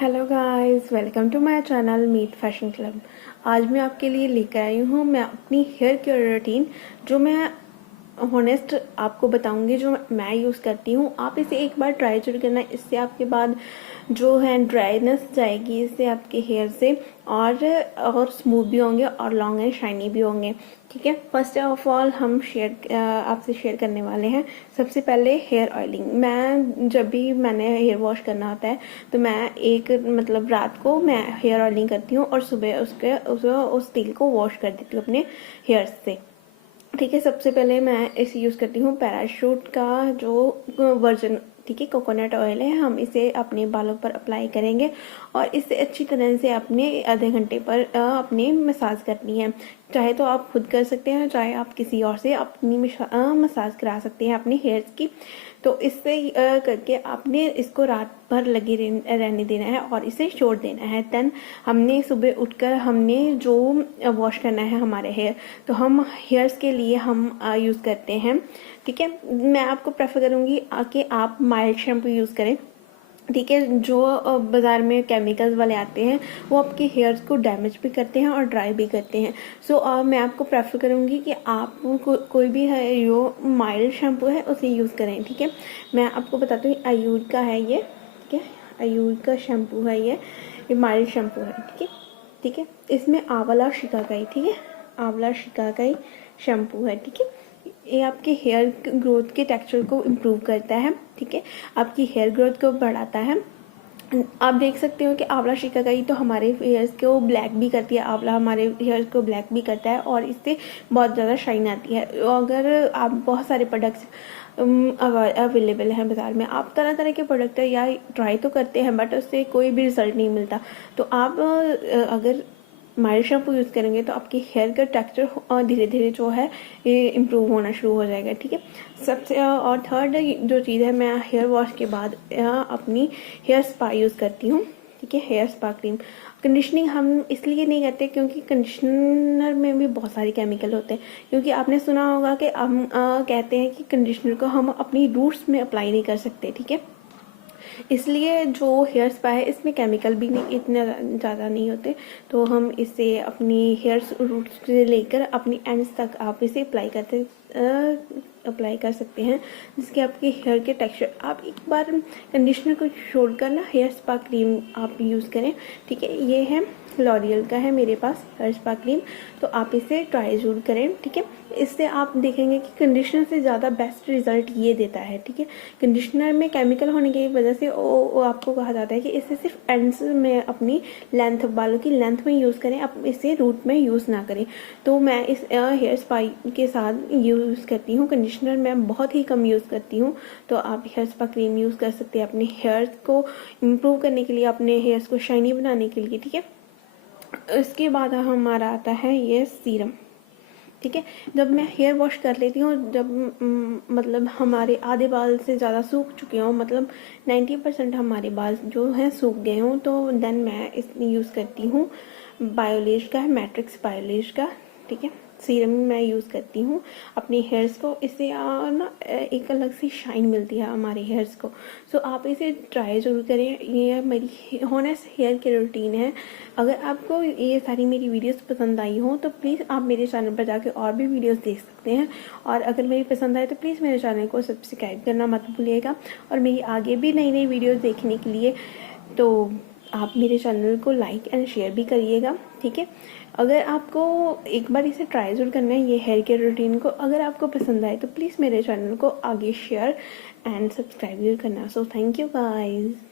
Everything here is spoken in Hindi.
Hello guys, welcome to my channel meet fashion club. आज मैं आपके लिए लेकर आई हूँ मैं अपनी हेयर केयर रूटीन, जो मैं होनेस्ट आपको बताऊंगी, जो मैं यूज़ करती हूँ। आप इसे एक बार ट्राई जरूर करना। इससे आपके बाद जो है ड्राइनेस जाएगी, इससे आपके हेयर से और स्मूथ भी होंगे और लॉन्ग एंड शाइनी भी होंगे। ठीक है, फर्स्ट ऑफ ऑल हम आपसे शेयर करने वाले हैं सबसे पहले हेयर ऑयलिंग। मैं जब भी मैंने हेयर वॉश करना होता है तो मैं रात को मैं हेयर ऑयलिंग करती हूँ और सुबह उस तेल को वॉश कर देती हूँ अपने हेयर से। ठीक है, सबसे पहले मैं इसे यूज़ करती हूँ पैराशूट का जो वर्जन। ठीक है, कोकोनट ऑयल है। हम इसे अपने बालों पर अप्लाई करेंगे और इसे अच्छी तरह से अपने आधे घंटे पर अपने मसाज करनी है। चाहे तो आप खुद कर सकते हैं, चाहे आप किसी और से अपनी मसाज करा सकते हैं अपने हेयर्स की। तो इससे करके आपने इसको रात भर लगे रहने देना है और इसे छोड़ देना है। देन हमने सुबह उठकर हमने जो वॉश करना है हमारे हेयर, तो हम हेयर्स के लिए हम यूज़ करते हैं। ठीक है, मैं आपको प्रेफर करूँगी कि आप माइल्ड शैम्पू यूज़ करें। ठीक है, जो बाज़ार में केमिकल्स वाले आते हैं वो आपके हेयर्स को डैमेज भी करते हैं और ड्राई भी करते हैं। सो मैं आपको प्रेफर करूँगी कि आप कोई भी है जो माइल्ड शैम्पू है उसे यूज़ करें। ठीक है, मैं आपको बताती हूँ आयुर का है ये। ठीक है, आयुर का शैम्पू है ये माइल्ड शैम्पू है। ठीक है, ठीक है, इसमें आंवला शिकाकाई, ठीक है, आंवला शिकाकाई शैम्पू है। ठीक है, ये आपके हेयर ग्रोथ के टेक्सचर को इम्प्रूव करता है। ठीक है, आपकी हेयर ग्रोथ को बढ़ाता है। आप देख सकते हो कि आंवला शिकाकाई तो हमारे हेयर्स को ब्लैक भी करती है। आंवला हमारे हेयर्स को ब्लैक भी करता है और इससे बहुत ज़्यादा शाइन आती है। अगर आप बहुत सारे प्रोडक्ट्स अवेलेबल हैं बाज़ार में, आप तरह तरह के प्रोडक्ट या ट्राई तो करते हैं बट उससे कोई भी रिजल्ट नहीं मिलता। तो आप अगर माइल्ड शैम्पू यूज़ करेंगे तो आपकी हेयर का टेक्सचर धीरे धीरे जो है ये इम्प्रूव होना शुरू हो जाएगा। ठीक है, सबसे और थर्ड जो चीज़ है, मैं हेयर वॉश के बाद अपनी हेयर स्पा यूज़ करती हूँ। ठीक है, हेयर स्पा क्रीम। कंडीशनिंग हम इसलिए नहीं करते क्योंकि कंडीशनर में भी बहुत सारे केमिकल होते हैं। क्योंकि आपने सुना होगा कि हम कहते हैं कि कंडीशनर को हम अपनी रूट्स में अप्लाई नहीं कर सकते। ठीक है, इसलिए जो हेयर स्पा है इसमें केमिकल भी नहीं इतने ज़्यादा नहीं होते। तो हम इसे अपनी हेयर रूट्स से लेकर अपनी एंड्स तक आप इसे अप्लाई कर सकते हैं, जिसके आपके हेयर के टेक्सचर। आप एक बार कंडीशनर को छोड़कर ना हेयर स्पा क्रीम आप यूज़ करें। ठीक है, ये है लॉरियल का है मेरे पास हेयर स्पा क्रीम, तो आप इसे ट्राई जरूर करें। ठीक है, इससे आप देखेंगे कि कंडीशनर से ज़्यादा बेस्ट रिजल्ट ये देता है। ठीक है, कंडीशनर में केमिकल होने की वजह से वो आपको कहा जाता है कि इसे सिर्फ एंड्स में अपनी लेंथ, बालों की लेंथ में यूज़ करें, आप इसे रूट में यूज़ ना करें। तो मैं इस हेयर स्पा के साथ यूज़ करती हूँ। कंडीशनर मैं बहुत ही कम यूज़ करती हूँ। तो आप हेयर स्पा क्रीम यूज़ कर सकते हैं अपने हेयर्स को इम्प्रूव करने के लिए, अपने हेयर्स को शाइनी बनाने के लिए। ठीक है, इसके बाद हमारा आता है ये सीरम। ठीक है, जब मैं हेयर वॉश कर लेती हूँ, जब मतलब हमारे आधे बाल से ज़्यादा सूख चुके हों, मतलब 90% हमारे बाल जो हैं सूख गए हों, तो देन मैं इस यूज़ करती हूँ बायोलेज का है, मैट्रिक्स बायोलेज का। ठीक है, सीरम मैं यूज़ करती हूँ अपने हेयर्स को। इससे ना एक अलग सी शाइन मिलती है हमारे हेयर्स को। सो आप इसे ट्राई ज़रूर करें। ये मेरी होनेस्ट हेयर की रूटीन है। अगर आपको ये सारी मेरी वीडियोस पसंद आई हो तो प्लीज़ आप मेरे चैनल पर जाके और भी वीडियोस देख सकते हैं। और अगर मेरी पसंद आए तो प्लीज़ मेरे चैनल को सब्सक्राइब करना मत भूलिएगा। और मेरी आगे भी नई नई वीडियोस देखने के लिए तो आप मेरे चैनल को लाइक एंड शेयर भी करिएगा। ठीक है, अगर आपको एक बार इसे ट्राई ज़रूर करना है ये हेयर केयर रूटीन को। अगर आपको पसंद आए तो प्लीज़ मेरे चैनल को आगे शेयर एंड सब्सक्राइब भी करना। So thank you guys.